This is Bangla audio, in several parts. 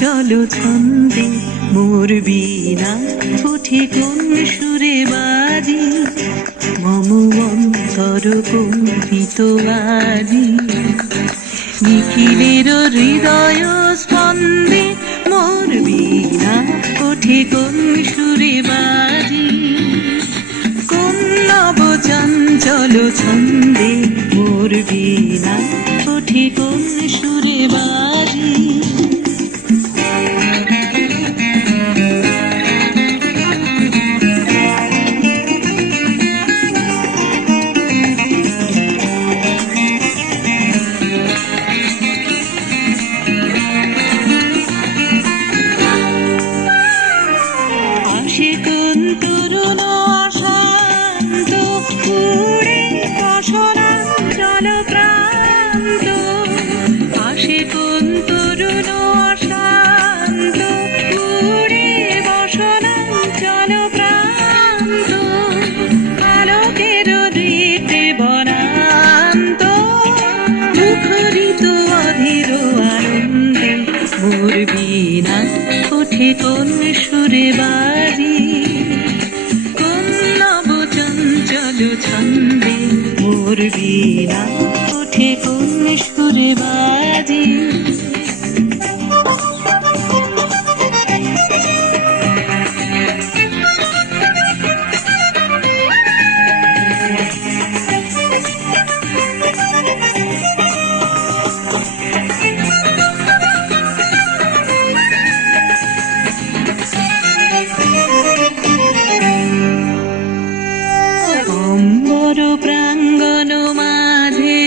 চঞ্চল ছন্দে মোর বীণা ওঠে কোন সুরে বাজি মম অন্তর কম্পিত আজি নিখিলের হৃদয় স্পন্দে মোর বীণা ওঠে কোন সুরে বাজি কোন নব চঞ্চল ছন্দে মোর বীণা ওঠে কোন সুরে বাজি কোন তরুণ শান্ত উড়ে রসনাঞ্চল প্রান্ত আসে কোন তরুণ শান্ত উড়ে রসনাঞ্চল প্রান্ত আলোকের দীপ্তে বনান্ত মুখরিত অধীর আনন্দে মোর বীণা ওঠে কোন সুরে বাজি কোন নব চঞ্চল ছন্দে মোর বীণা ওঠে কোন সুরে বাজি প্রাঙ্গণ মাঝে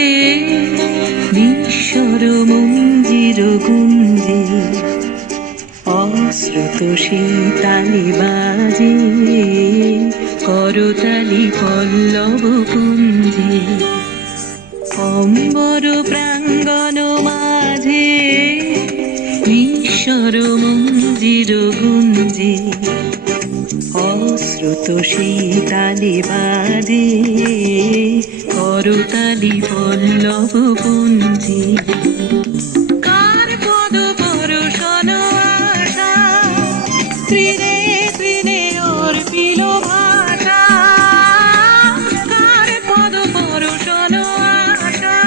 নিঃস্বর মঞ্জির গুঞ্জে অশ্রুত শীতালি বাজে করতালি পল্লব কুঞ্জে অম্বর প্রাঙ্গণ মাঝে নিঃস্বর মঞ্জির গুঞ্জে অশ্রুত শীতালি বাজে করতালি পল্লব পুঞ্জে কার পদ পরশন আশা তৃণে তৃণে অর্পিল ভাষা কার পদ পরশন আশা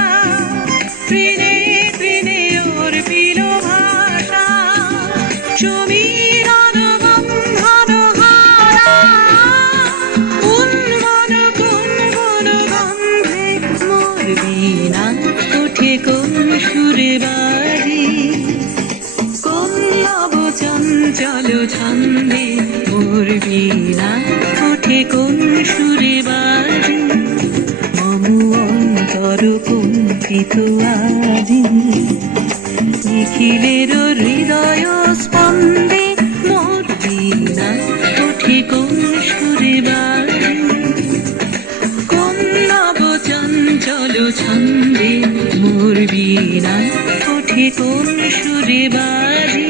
তৃণে তৃণে অর্পিল ভাষা সমীরণ বন্ধন বীণা ওঠে কোন সুরে বাজি কোন নব চঞ্চল ছন্দে মোর বীণা ওঠে কোন সুরে বাজি মম অন্তর কম্পিত আজি নিখিলের হৃদয় স্পন্দে মোর বীণা ওঠে কোন সুরে বাজি কোন নব চঞ্চল ছন্দে মোর বীণা ওঠে কোন সুরে বাজি।